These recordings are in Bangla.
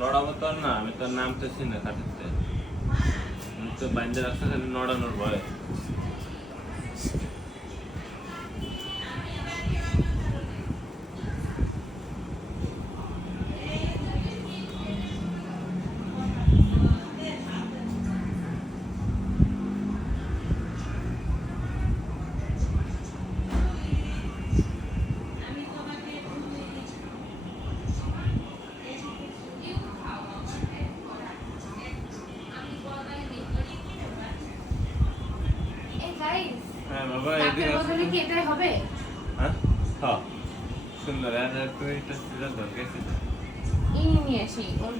লড়াবো তো আর না, আমি তো নামতেছি না কাটিতে, আমি তো বাইন্দে রাখতে খালি নড়ানোর ভয়। হ্যাঁ বাবা, এদিকে বদলে কি এটাই হবে? হ্যাঁ হ্যাঁ সুন্দর। আর একটু এটা সিধা ধর গেছে নিয়ে আসি ওর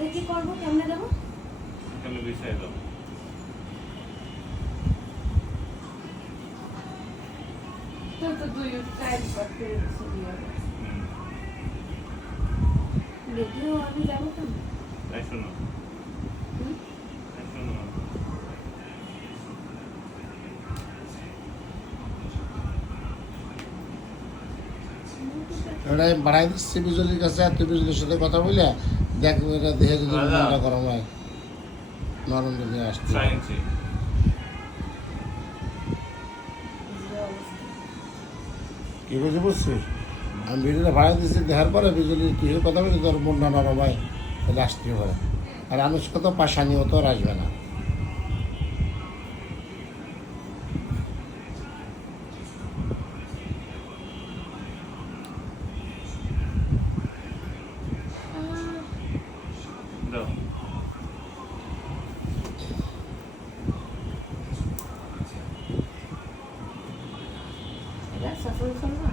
এটা কি করবো? কেমনে দেবো? এখানে বিছাই দাও। তো দুই টাইম করতে দেখলেও আমি যাবো কেন? তাই শোনো, তাই শোনো, এটা আমি বাড়াই দিচ্ছি বিজলির কাছে, আর তুই বিজলির সাথে কথা বলে দেখবো এটা দেখে যদি মনটা গরম হয়, নরম যদি আসছে। 6 ইঞ্চি। কি বুঝে বুঝছিস? আমি ভিডিওটা ভাড়া দিচ্ছি, দেখার পরে বিজলি তুই কথা বলি তোর মনটা নরম হয়, তাহলে আসতেই পারে। আর আনুষ্কা তো পাশানিও তো আর আসবে না। দাও। এটা সফল করবো।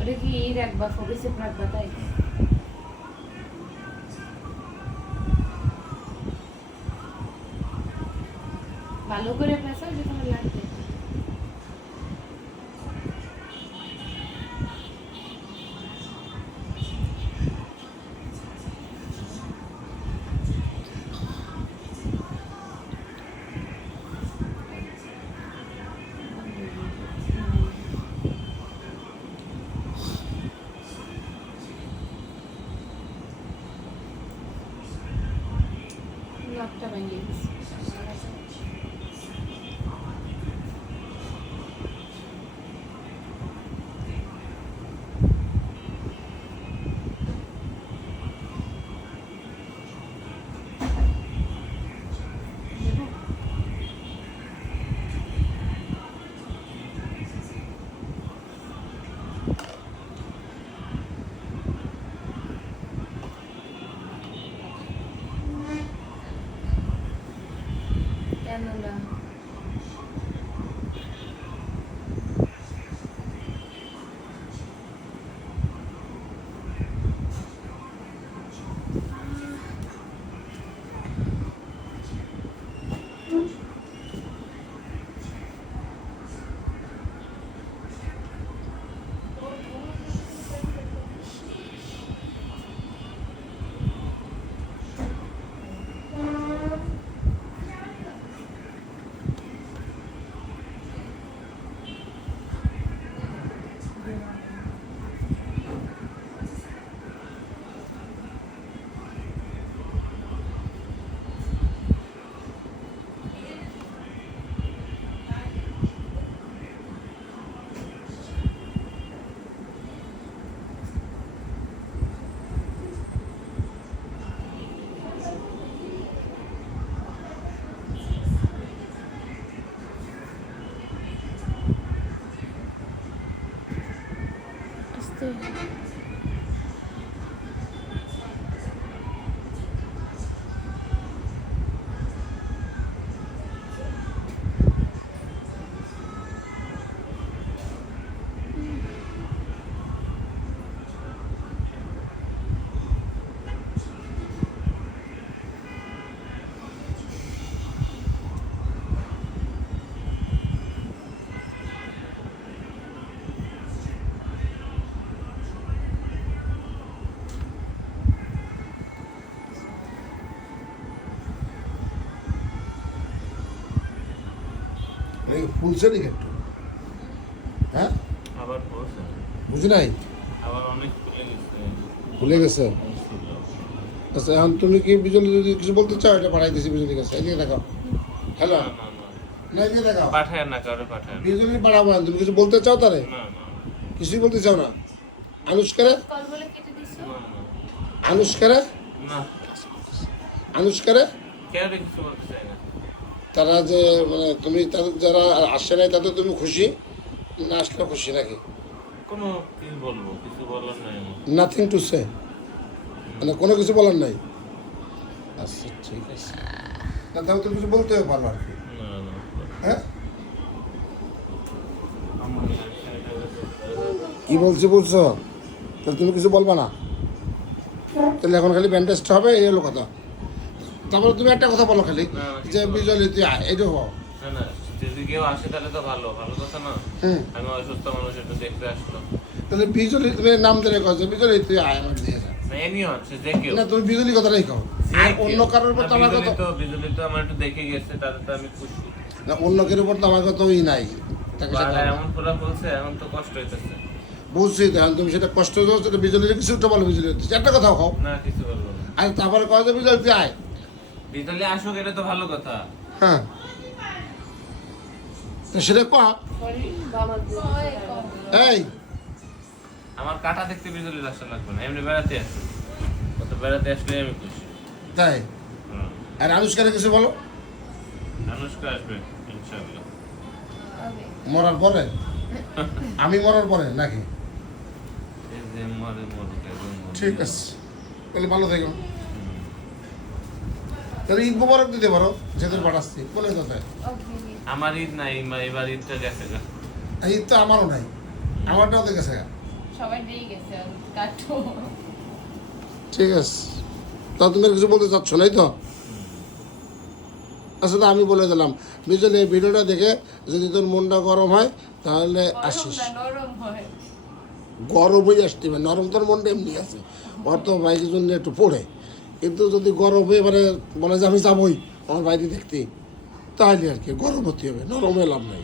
ওটা কি রাখবা, ফোকাসে রাখবা? তাই ভালো করে পেঁচা, যে তোমার লাগবে। লকটা ভেঙে গেছে। কেন না? ভুলছে নাকি একটু? হ্যাঁ, আবার বলছে, বুঝি নাই, আবার অনেক খুলে গেছে। ভুলে গেছে। আচ্ছা, এখন তুমি কি বিজলি যদি কিছু বলতে চাও, এটা পাঠাই দিছি বিজলির কাছে। এদিকে দেখাও। হ্যালো, না, না, না। না এদিকে দেখাও। পাঠায় না, কারো পাঠায় না। বিজলি পাঠাবো না। তুমি কিছু বলতে চাও তারে? না, না, কিছুই বলতে চাও না? আনুষ্কারে, কল বলে কেটে দিছো? আনুষ্কারে, না। আনুষ্কারে কেউ কিছু বলতে চায় না। তারা যে মানে তুমি তাদের যারা আসে নাই তাতে তুমি খুশি না আসলে খুশি নাকি? কোনো কি বলবো, কিছু বলার নাই আমার। নাথিং টু সে, মানে কোনো কিছু বলার নাই। আচ্ছা ঠিক আছে, না তাহলে তুমি কিছু বলতে পারো আর কি। না, না। হ্যাঁ, আমার কি বলছি বলছো? তাহলে তুমি কিছু বলবা না? তাহলে এখন খালি ব্যান্ডেজটা হবে, এই হলো কথা। তারপরে তুমি একটা কথা বলো খালি না, যে বিজলি তুই আয়, এইটা হও। না, না, যদি কেউ আসে তাহলে তো ভালো, ভালো কথা না। হুম, আমি অসুস্থ মানুষ, একটু দেখতে আসলো। তাহলে বিজলি তুমি নাম ধরে কো যে বিজলি তুই আয় আমার দিয়ে যা। না, এনিওয়ান, সে যে কেউ। না তুমি বিজলি কথাটাই কও, আর অন্য কারোর উপর তো আমার কথা, বিজলি তো আমার একটু দেখে গেছে, তাতে তো আমি খুশি। না অন্য কেউ উপর তো আমার কথা ওই নাই। তাকে বাবা সাথে এমন পুরা বলছে, এখন তো কষ্ট হইতেছে। বুঝছি তো, এখন তুমি সেটা কষ্ট দাও, সেটা বিজলির কিছু একটা বলো, বিজলি একটা কথা খাও। না, কিছু বলবো না। আর তারপরে কয় যে বিজলি তুই আয়। বিজলি আসুক, এটা তো ভালো কথা। হ্যাঁ, তো সেটা কো। সরি, বাবা দিয়ে এই আমার কাটা দেখতে বিজলির আসা লাগবে না, এমনি বেড়াতে আসি। কত বেড়াতে আসলে আমি খুশি। তাই, হুম। আর আনুষ্কারে কিছু বলো আনুষ্কা আসবে ইনশাআল্লাহ। হবে। মরার পরে, আমি মরার পরে নাকি? এই যে মরে মরুক, একদম মরুক। ঠিক আছে, তাহলে ভালো থেকো। তাহলে ঈদ মোবারক দিতে পারো, যেদের পাঠাচ্ছি কোনে কোথায়। ওকে। আমার ঈদ নাই, এবার ঈদটা গেছে গা। ঈদ তো আমারও নাই, আমারটাও তো গেছে। সবাই দিয়ে গেছে, কাটো। ঠিক আছে, তা তুমি আর কিছু বলতে চাচ্ছ নাই তো? আচ্ছা, তো আমি বলে দিলাম বিজলি এই ভিডিওটা দেখে যদি তোর মনটা গরম হয় তাহলে আসিস। গরম না, নরম হয়। গরম হয়ে আসতে হবে, নরম তোর মনটা এমনি আছে, ওর তো বাইকের জন্য একটু পড়ে। কিন্তু যদি গরম হয়ে এবারে বলে যে আমি যাবোই আমার বাইরে দেখতে, তাহলে আর কি গরম হতে হবে, নরম হয়ে লাভ নাই।